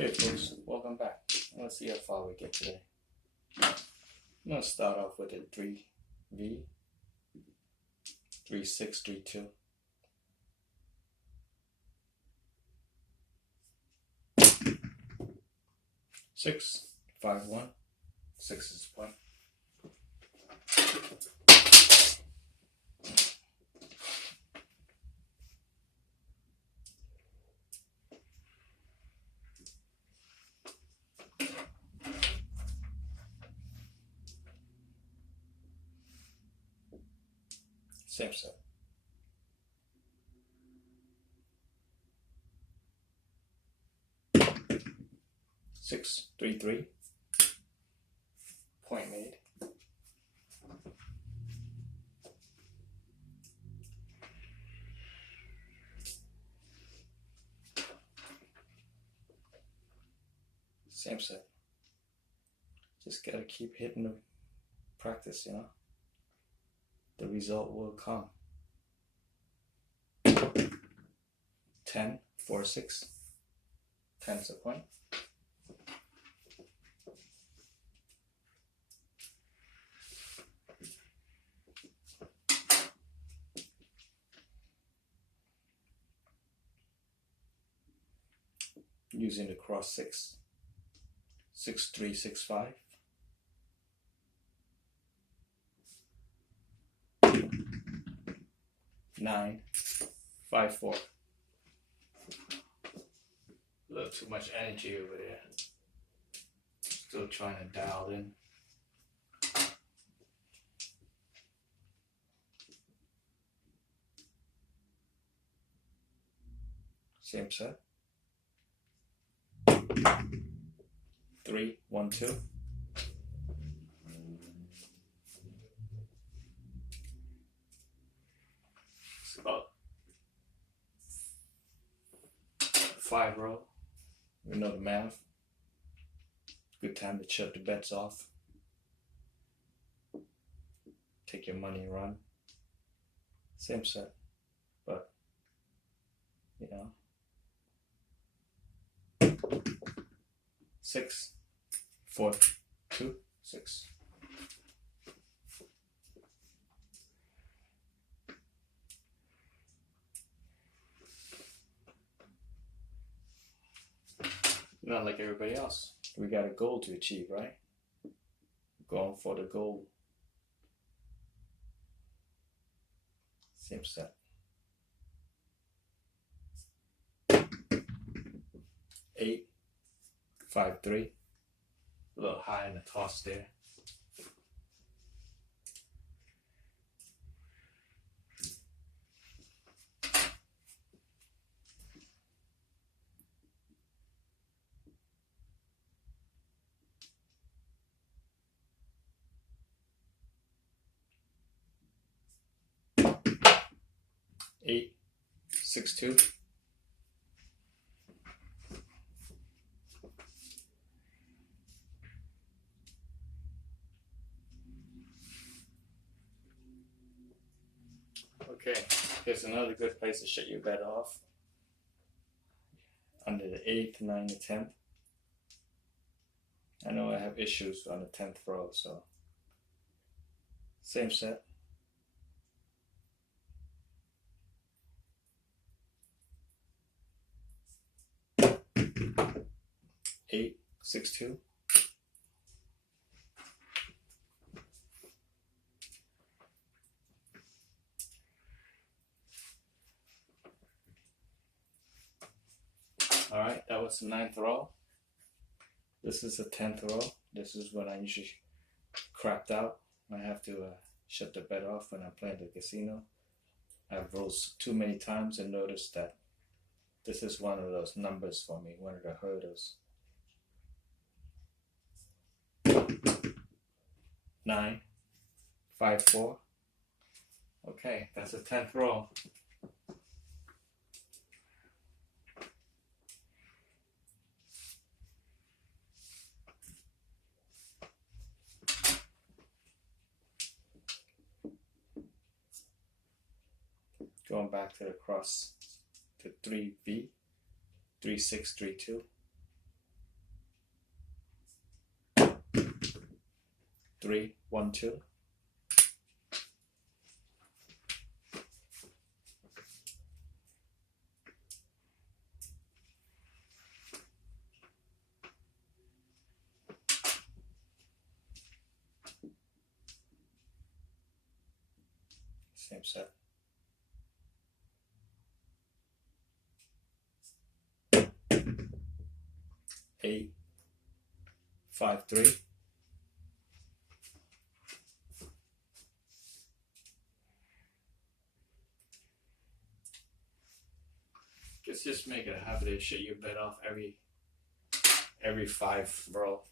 Okay, folks, welcome back. Let's see how far we get today. I'm going to start off with a 3V, 3632. Six, 5, 1. 6 is 1. Same set. Six, 3, 3. Point made. Same set. Just gotta keep hitting the practice, you know. The result will come. 10, 4, 6. 10's a point. Using the cross 6. 6, 3, 6, 5. Nine, 5, 4. A little too much energy over there. Still trying to dial in. Same set. 3, 1, 2. It's about 5 row. We know the math. Good time to shut the bets off. Take your money and run. Same set, but you know. 6, 4, 2, 6. Not like everybody else. We got a goal to achieve, right? Going for the goal. Same set. 8, 5, 3. A little high in the toss there. Eight, 6, 2. Okay, here's another good place to shut your bet off. Under the 8th, 9th, and 10th. I know I have issues on the 10th row, so same set. 8, 6, 2. Alright, that was the 9th row. This is the 10th row. This is when I usually crapped out. I have to shut the bet off when I'm playing the casino. I've rolled too many times and noticed that this is one of those numbers for me, one of the hurdles. 9, 5, 4. Okay, that's the 10th row. Going back to the cross to 3V, 3, 6, 3, 2. 3, 1, 2. Same set. 8, 5, 3. Just make it a habit to shut your bet off every 5 roll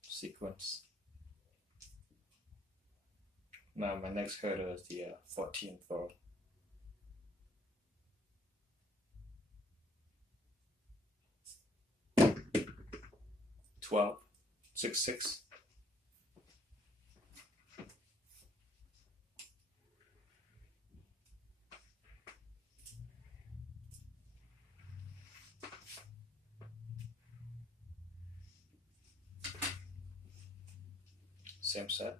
sequence. Now my next hurdle is the 14th roll. $12, 6, 6. Same set.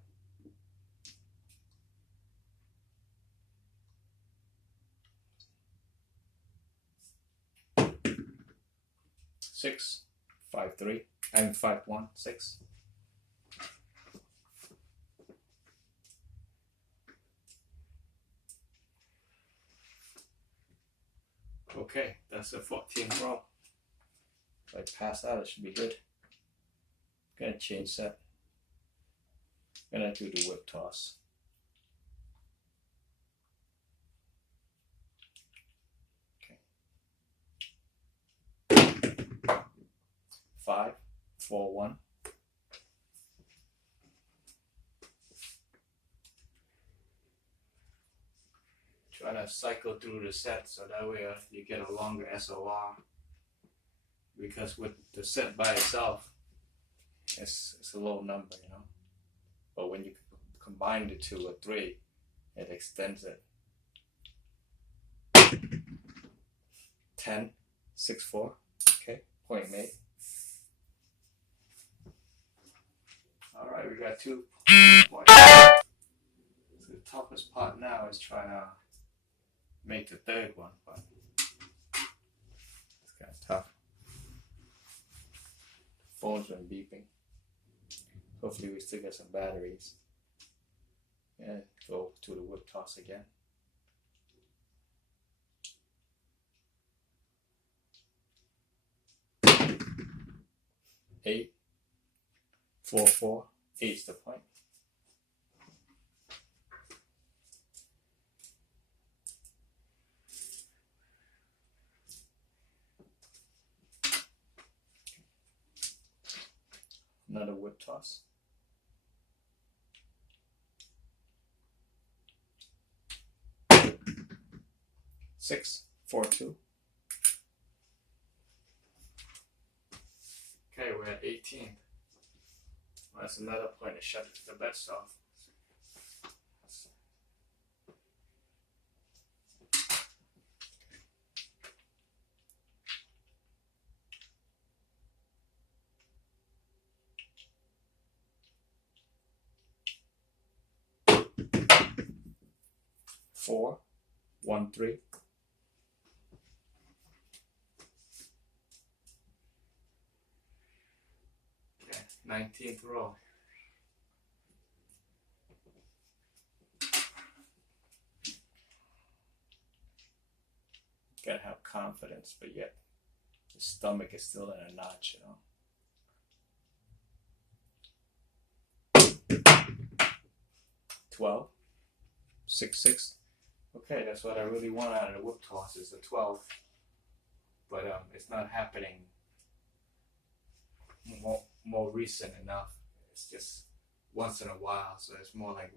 6, 5, 3, and 5, 1, 6. Okay, that's a 14th roll. If I pass that, it should be good. Gonna change set. Gonna do the whip toss. Okay. 5, 4, 1. Try to cycle through the set so that way you get a longer SOR. Because with the set by itself, it's a low number, you know. But when you combine the 2 or 3, it extends it. 10, 6, 4. Okay, point made. All right, we got 2 points. So the toughest part now is trying to make the 3rd one, but it's kind of tough. Phone's been beeping. Hopefully we still get some batteries. Yeah, go to the whip toss again. Eight, 4, 4. 8's the point. Another whip toss. 6, 4, 2. Okay, we're at 18. Well, that's another point to shut the bets off. Four, 1, 3. Okay, 19th roll. Gotta have confidence, but yet the stomach is still in a notch, you know. 12, 6, 6. Okay, that's what I really want out of the whip toss is the 12. But it's not happening more recent enough. It's just once in a while, so it's more like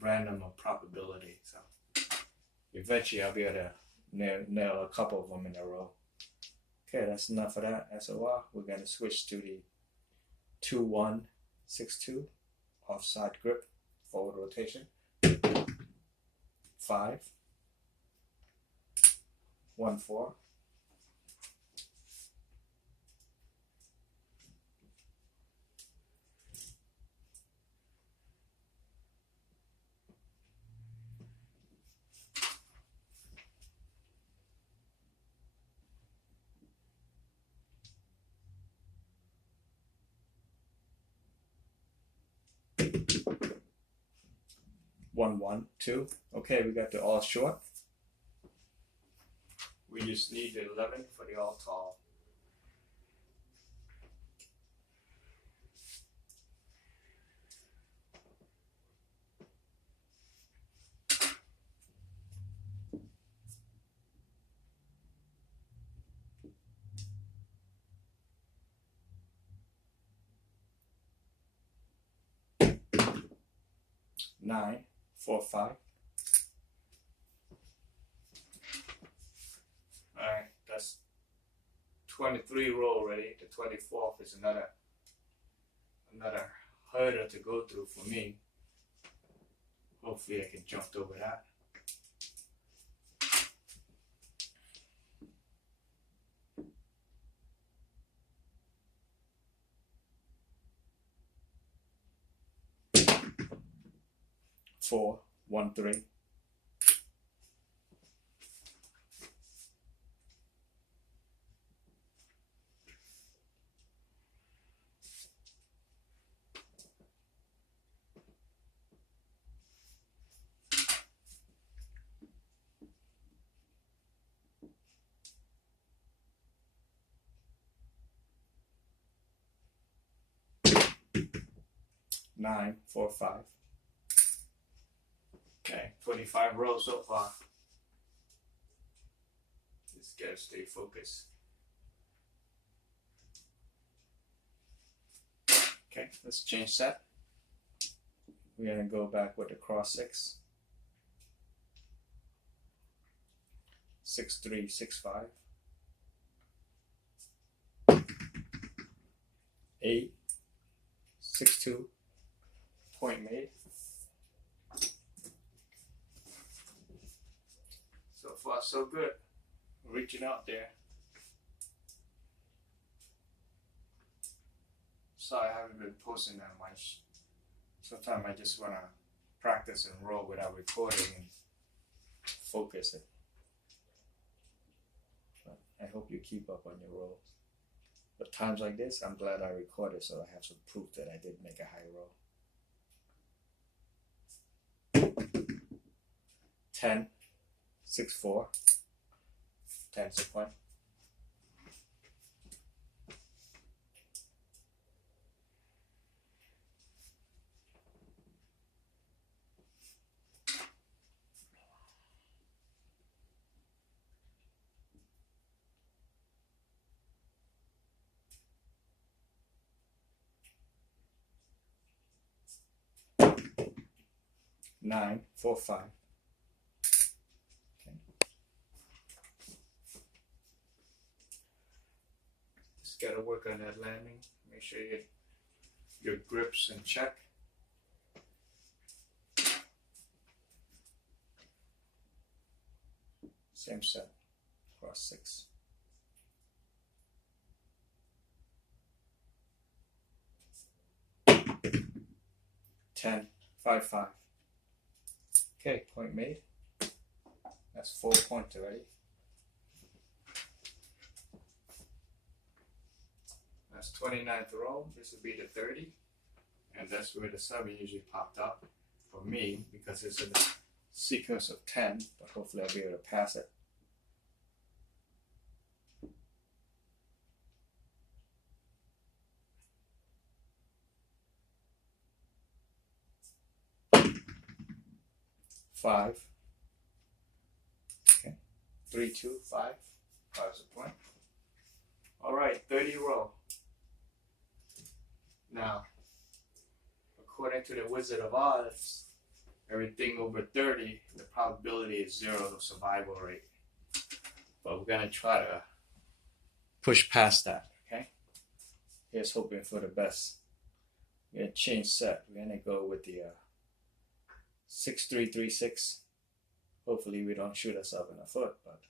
random or probability. So eventually I'll be able to nail a couple of them in a row. Okay, that's enough of that SOR. We're going to switch to the 2, 1, 6, 2 offside grip, forward rotation. 5, 1, 4. 1, 1, 2. Okay, we got the all short. We just need the 11 for the all tall. Nine, 4, 5. Alright, that's 23 roll already. The 24th is another hurdle to go through for me. Hopefully I can jump over that. Four, 1, 3. Nine, 4, 5. Okay, 25 rolls so far. Just gotta stay focused. Okay, let's change that. We're gonna go back with the cross 6. 6, 3, 6, 5. 8, 6, 2. Point made. So far, so good. Reaching out there. Sorry, I haven't been posting that much. Sometimes I just want to practice and roll without recording and focus it. But I hope you keep up on your rolls. But times like this, I'm glad I recorded so I have some proof that I did make a high roll. 10, 6, 4. 10's a point. Nine, 4, 5. Okay. Just gotta work on that landing. Make sure you get your grips in check. Same set, cross 6. Ten, 5, 5. Okay, point made. That's 4 points already. That's 29th roll. This would be the 30. And that's where the 7 usually popped up for me because it's in a sequence of 10, but hopefully I'll be able to pass it. Five. Okay. 3, 2, 5. 5's a point. Alright, 30 roll. Now, according to the Wizard of Oz, everything over 30, the probability is 0 of survival rate. But we're gonna try to push past that, okay? Here's hoping for the best. We're gonna change set. We're gonna go with the 6, 3, 3, 6. Hopefully we don't shoot ourselves in the foot, but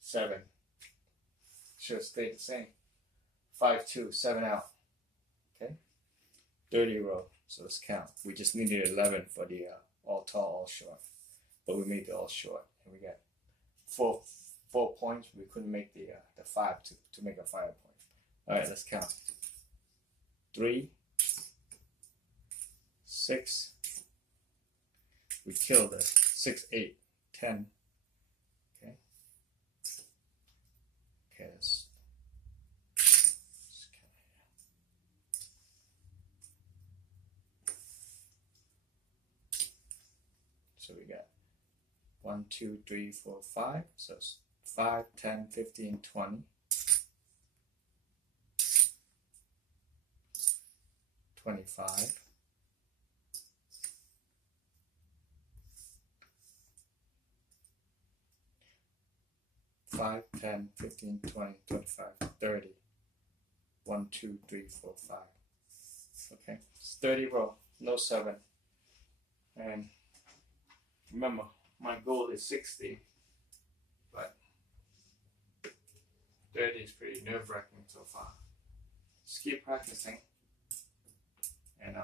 7 should stay the same. 5, 2, 7 out. Okay, 30 roll. So let's count. We just needed 11 for the all tall, all short, but we made the all short, and we got 4 points. We couldn't make the 5 to make a 5 point. All right, let's count. 3, 6. We kill the 6, 8, 10. Okay. Okay, so we got 1, 2, 3, 4, 5. So it's 5, 10, 15, 20. 25. 5, 10, 15, 20, 25, 30. 1, 2, 3, 4, 5. Okay, it's 30 row, no 7. And remember, my goal is 60, but 30 is pretty nerve-wracking so far. Just keep practicing, and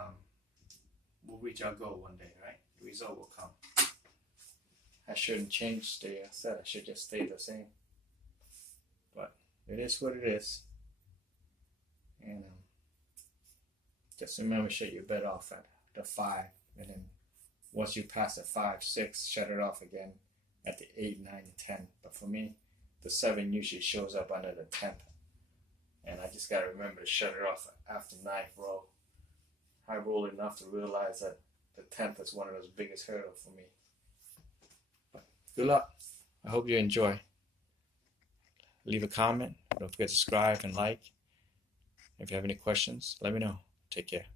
we'll reach our goal one day, right? The result will come. I shouldn't change the set. I should just stay the same. But it is what it is. And just remember, shut your bed off at the 5, and then once you pass the 5, 6, shut it off again at the 8, 9, and 10. But for me, the 7 usually shows up under the 10th, and I just gotta remember to shut it off after 9th row. I roll enough to realize that the 10th is one of those biggest hurdles for me. But good luck. I hope you enjoy. Leave a comment. Don't forget to subscribe and like. If you have any questions, let me know. Take care.